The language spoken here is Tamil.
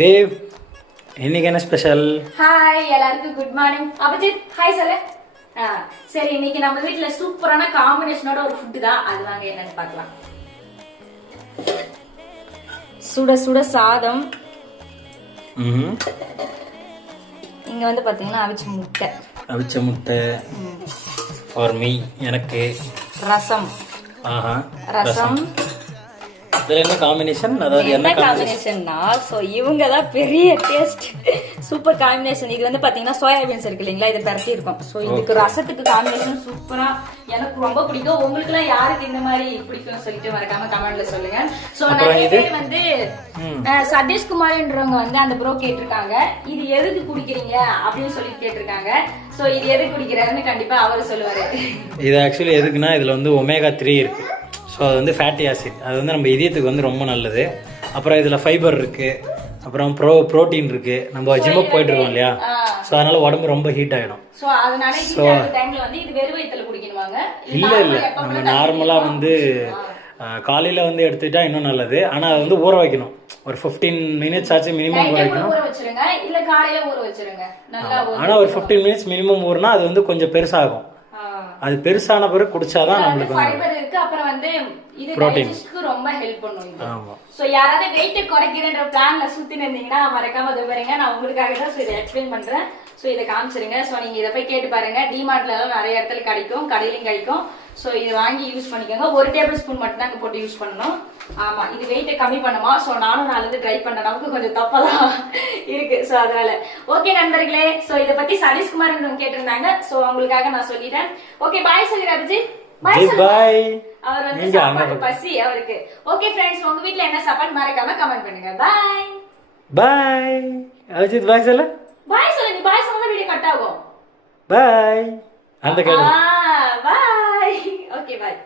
தேவ் இன்னைக்கு என்ன ஸ்பெஷல்? ஹாய் எல்லாருக்கும் குட் மார்னிங். அபிஜித் ஹாய் சொல்லு. சரி, இன்னைக்கு நம்ம வீட்ல சூப்பரான காம்பினேஷனோட ஒரு ஃபுட் தான். அது வாங்க என்னன்னு பார்க்கலாம். சுட சுட சாதம். இங்க வந்து பாத்தீங்கன்னா அவிச்ச முட்டை ஃபார் மீ, எனக்கு ரசம். ரசம். இதுல என்ன காம்பினேஷன்? அதாவது என்ன காம்பினேஷன்னா, சோ இவங்க தான் பெரிய டேஸ்ட் சூப்பர் காம்பினேஷன். இது வந்து பாத்தீங்கன்னா சோயாபீன்ஸ் இருக்கு இல்லைங்களா, இது பரட்டி இருக்கும். சோ இதுக்கு ரசத்துக்கு காம்பினேஷன் சூப்பரா, எனக்கு ரொம்ப பிடிக்கும். உங்களுக்கு எல்லாம் யாருக்கு இந்த மாதிரி பிடிக்கும் சொல்லிட்டு மறக்காம கமெண்ட்ல சொல்லுங்க. சோ நிறைய பேர் வந்து சதீஷ்குமார்ன்றவங்க வந்து அந்த ப்ரோ கேட்டிருக்காங்க, இது எதுக்கு குடிக்கிறீங்க அப்படின்னு சொல்லி கேட்டிருக்காங்க. சோ இது எதுக்கு குடிக்கிறாருன்னு கண்டிப்பா அவர் சொல்லுவாரு. இது ஆக்சுவலி எதுக்குன்னா, இதுல வந்து ஒமேகா 3 இருக்கு. ஸோ அது வந்து ஃபேட்டி ஆசிட், அது வந்து நம்ம இதயத்துக்கு வந்து ரொம்ப நல்லது. அப்புறம் இதில் ஃபைபர் இருக்குது, அப்புறம் ப்ரோட்டீன் இருக்குது. நம்ம ஜிம்முக்கு போயிட்டு இருக்கோம் இல்லையா, ஸோ அதனால உடம்பு ரொம்ப ஹீட் ஆகிடும். இல்லை நம்ம நார்மலாக வந்து காலையில் வந்து எடுத்துக்கிட்டா இன்னும் நல்லது. ஆனால் அது வந்து ஊற வைக்கணும், ஒரு 15 மினிட்ஸ் ஆச்சு மினிமம் ஊற வைக்கணும். ஆனால் ஒரு 15 மினிட்ஸ் மினிமம் ஊறினா அது வந்து கொஞ்சம் பெருசாகும். அது பெருசான பிறகு குடிச்சாதான் நம்மளுக்கு ஃபைபர் இருக்கு. அப்புறம் வந்து இது டைஜஸ்ட்க்கு ரொம்ப ஹெல்ப் பண்ணும் இது. ஆமா. சோ யாராவது weight குறைக்கிறேன்ற பிளான்ல சுத்தின இருந்தீங்கன்னா மறக்காம அது பாருங்க. நான் உங்களுக்காக தான் இத எக்ஸ்பிளைன் பண்றேன். சோ இத காமிச்சிருங்க. சோ நீங்க இத போய் கேட்டு பாருங்க. டிமார்ட்ல எல்லாம் நிறைய இடத்துல கிடைக்கும், கடையிலயும் கிடைக்கும். சோ இது வாங்கி யூஸ் பண்ணிக்கோங்க. 1 டேபிள் ஸ்பூன் மட்டும் தான் போட்டு யூஸ் பண்ணணும். ஆமா, இது weight கம்மி பண்ணுமா. சோ நானும் நாளைல இருந்து ட்ரை பண்றேன். நமக்கு கொஞ்சம் தப்பதான் இருக்கு. சோ அதனால ஓகே நண்பர்களே. சோ இத பத்தி சதீஷ்குமார் கேட்டிருந்தாங்க. சோ உங்களுக்காக நான் சொல்லிட்டேன். ஓகே பாய் சொல்லுங்க அபிஜித். பாய். அவர் வந்து சாப்பாடு பசி அவருக்கு. ஓகே फ्रेंड्स, உங்க வீட்ல என்ன சாப்பாடு மறக்காம கமெண்ட் பண்ணுங்க. பாய் பாய். அபிஜித் பாய் சொல்லு. பாய் சொல்லு. நீ பாய் சொன்னா வீடியோ கட் ஆகும். பாய். அந்த கேளு. பாய். ஓகே பாய்.